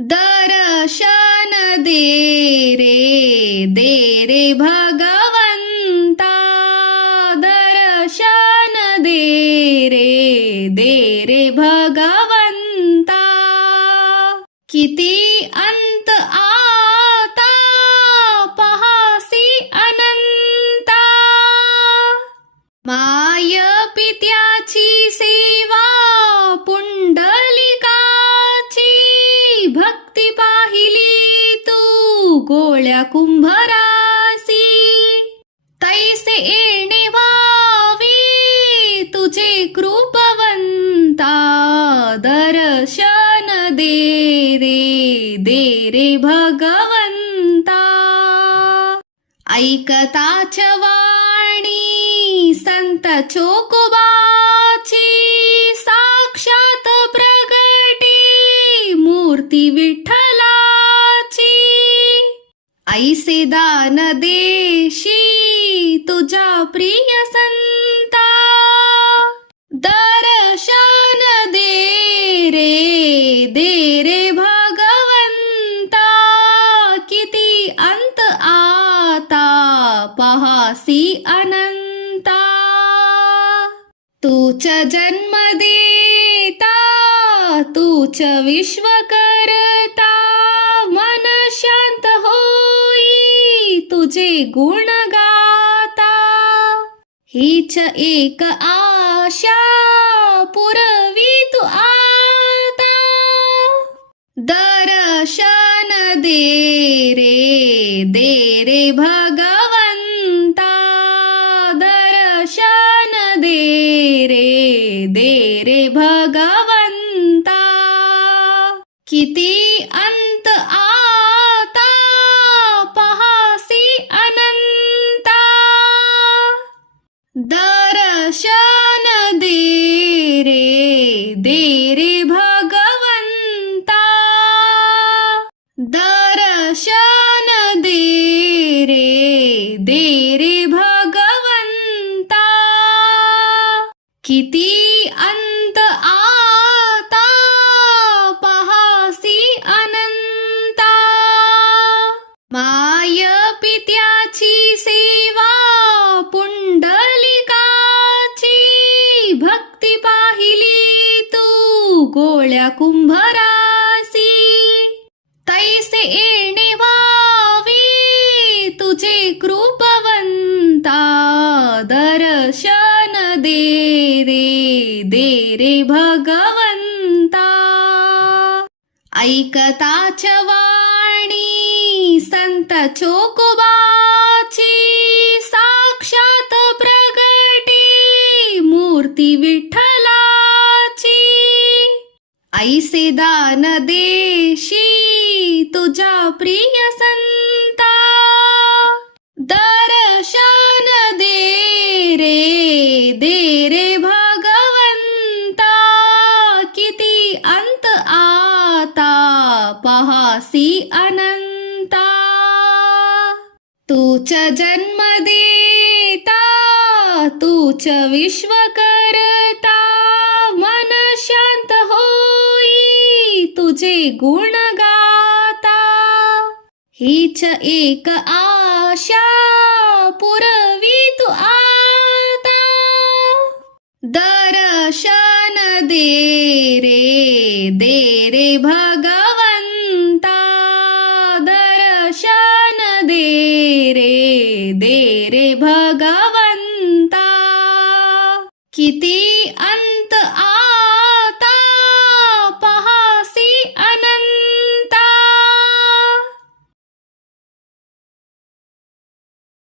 दर्शन दे रे भगवंता, दर्शन दे रे भगवंता. किती अंत आता पहासी अनंता, माय पित्याची सेवा पुंडलिकाची, भक्ती पाहिली तू गोळ्या कुंभरासी. तैसे येणे व्हावे तुझे कृपवंता, दर्शन दे रे भगवंता. ऐकताच वाणी संत चोकोबाची, साक्षात प्रगटे मूर्ती विठ्ठलाची. ऐसे दान देशी तुझ्या प्रिय संता, दर्शन दे रे भगवंता. किती अंत आता पहासी अनंता, तूच जन्म देता तूच विश्व करता. मन शांत होई तुझे गुण गाता, हीच एक आशा पुरवी तू आता. दर्शन दे रे भगवंता, दर्शन दे रे भगवंता. किती अंत आता पहासी अनंता, दर्शन दे रे भगवंता, दर्शन दे रे भगवंता. किती अंत आता पहासी अनंता, माय पित्याची सेवा पुंडलिकाची, भक्ती पाहिली तू गोळ्या कुंभरासी. तैसे येणे व्हावे तुझे कृपवंता, दर्शन दे रे भगवंता. ऐकताच वाणी संत चोकोबाची, साक्षात प्रगटे मूर्ती विठ्ठलाची. ऐसे दान देशी तुझ्या प्रिय संता, दर्शन दे रे भगवंता. किती अंत आता पहासी अनंता, तूच जन्म देता तूच विश्व करता. मन शांत होई तुझे गुण गाता, हीच एक आशा पुरवी तू आता. दर्शन दे रे भगवंता, दर्शन दे रे भगवंता. किती अंत